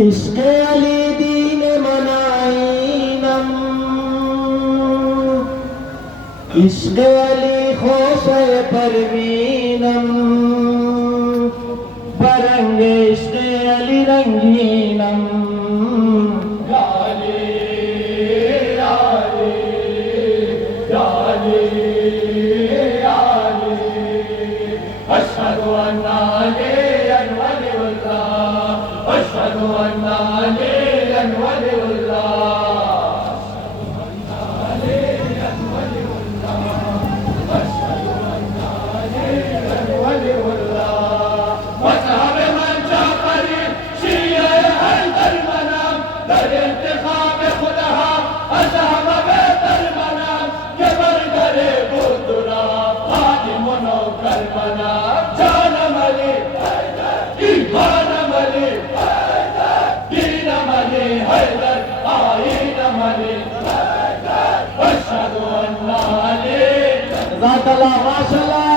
इश्क़े अली दीन मनाइनम, इश्क़े अली खोशे परवीनम, परंगे इश्क़े अली रंगीनम। अशहदु अन्ना अलिय्यन वलियुल्लाह, अशहदु अन्ना अलिय्यन वलियुल्लाह, अशहदु अन्ना अलिय्यन वलियुल्लाह। मज़हब मन जाफ़री शिया हैदर मनाम, दर इंतिखाब खुदा अज़हब बेहतर मनाम, ये बरदरे बुद्दुरा खादिम नौकर बना। जानम अली हैदर, ईमानम अली हैदर, दीनम अली हैदर, आईनम अली हैदर, अशहदु अन्ना अली ज़ातल्लाह माशाअल्लाह।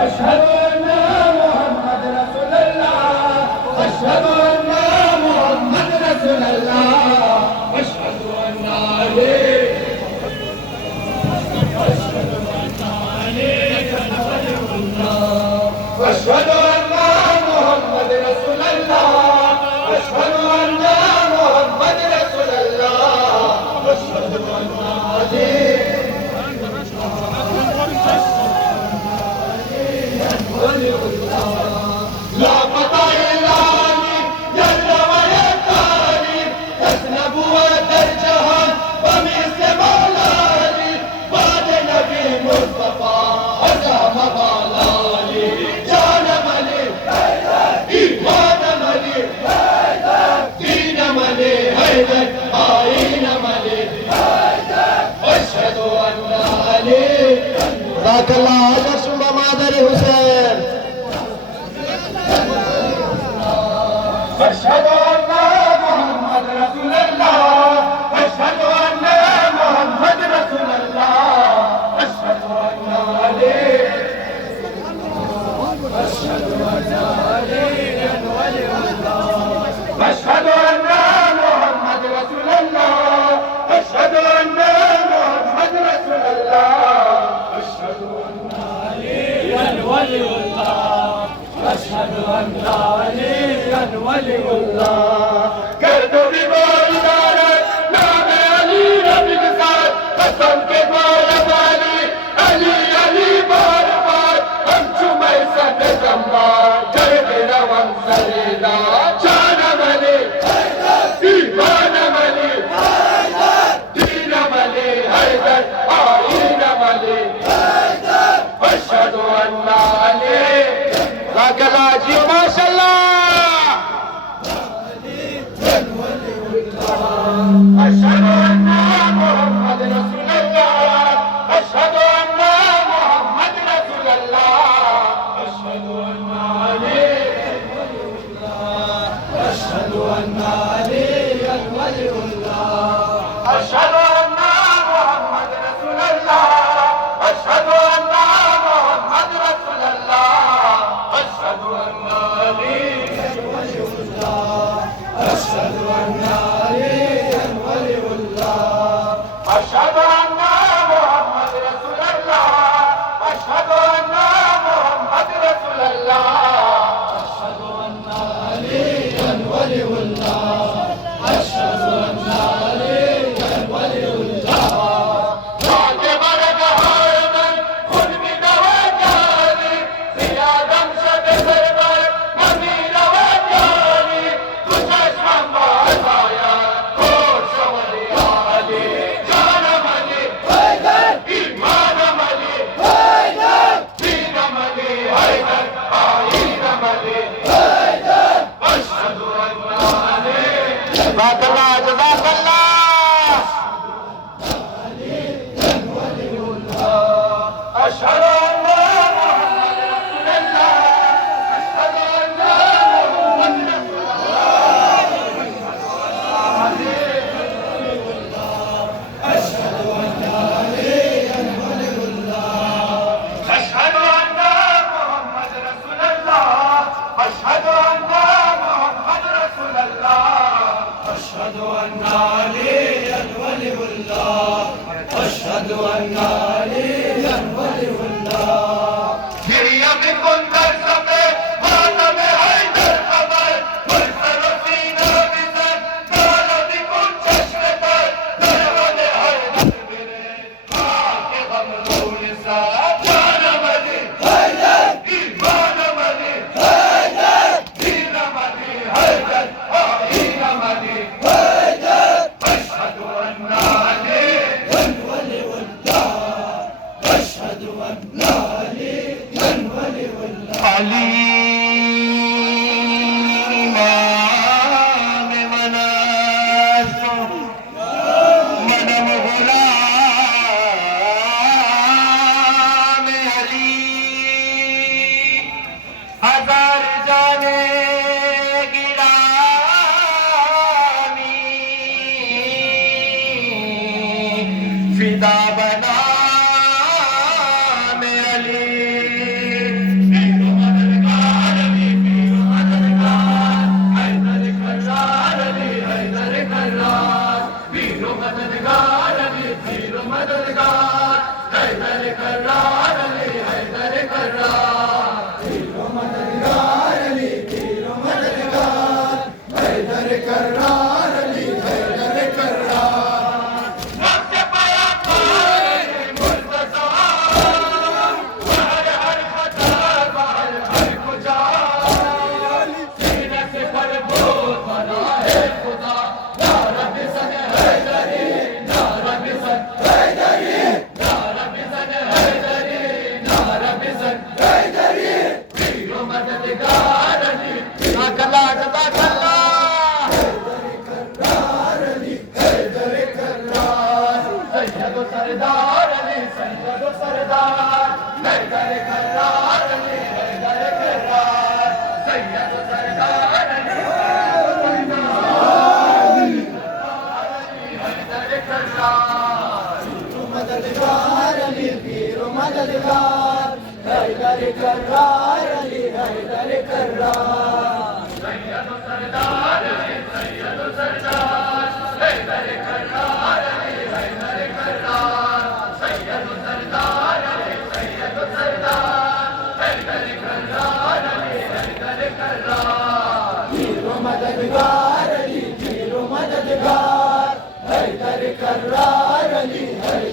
अशहदु अन्ना मुहम्मद रसूलुल्लाह, अशहदु अन्ना मुहम्मद रसूलुल्लाह, अशहदु अन्ना अली, अशहदु अन्ना अली वलियुल्लाह, अशहदु अन्ना मुहम्मद रसूलुल्लाह, أشهد أن محمد رسول الله أشهد أن محمد رسول الله أشهد أن علي أشهد أن عليا ولي الله أشهد أن محمد رسول الله أشهد أن محمد رسول الله أشهد أن عليا ولي الله أشهد أن عليا ولي الله गर्द बीमारी दारत नाम अली नबी के साथ कसम के मौला वाली अली अली बार बार हम चुमे सद जम्बार कर दे रवम सलीला जान मले ईमान मले दीन मले हैदर आईन मले अशहदु अन्ना अली लाकला जी माशाअल्लाह أشهد أن محمد رسول الله أشهد أن محمد رسول الله أشهد أن علي ولي الله أشهد أن عليا ولي الله أشهد أن محمد رسول الله أشهد أن محمد رسول الله أشهد أن عليا ولي الله أشهد أن أشهد أن محمد رسول الله أشهد أن محمد رسول الله أشهد أن عليا ولي الله أشهد أن عليا ولي الله بعد مرض هارمن خذ بدواتاني زيادة شد سربر نمير وجاني تششم بعصايا كور شولي علي أشهد أن محمد رسول الله أشهد أن محمد رسول الله أشهد أن عليا ولي الله أشهد أن محمد رسول الله أشهد أن محمد رسول الله أشهد أن عليا ولي الله أشهد أن عليا ولي الله गिरिया में कौन कर सके माता में हैदर खबर मुर्सल सीना बिसर काला भी कौन चश्मे पर दरवाजे हैदर मेरे आके हम लोग सा जान मले हैदर ईमान मले हैदर दीन मले हैदर आईन मले हैदर अशहदु अन्ना अली वली मददगार अली पीर मददगार, हर कर करार अली, हर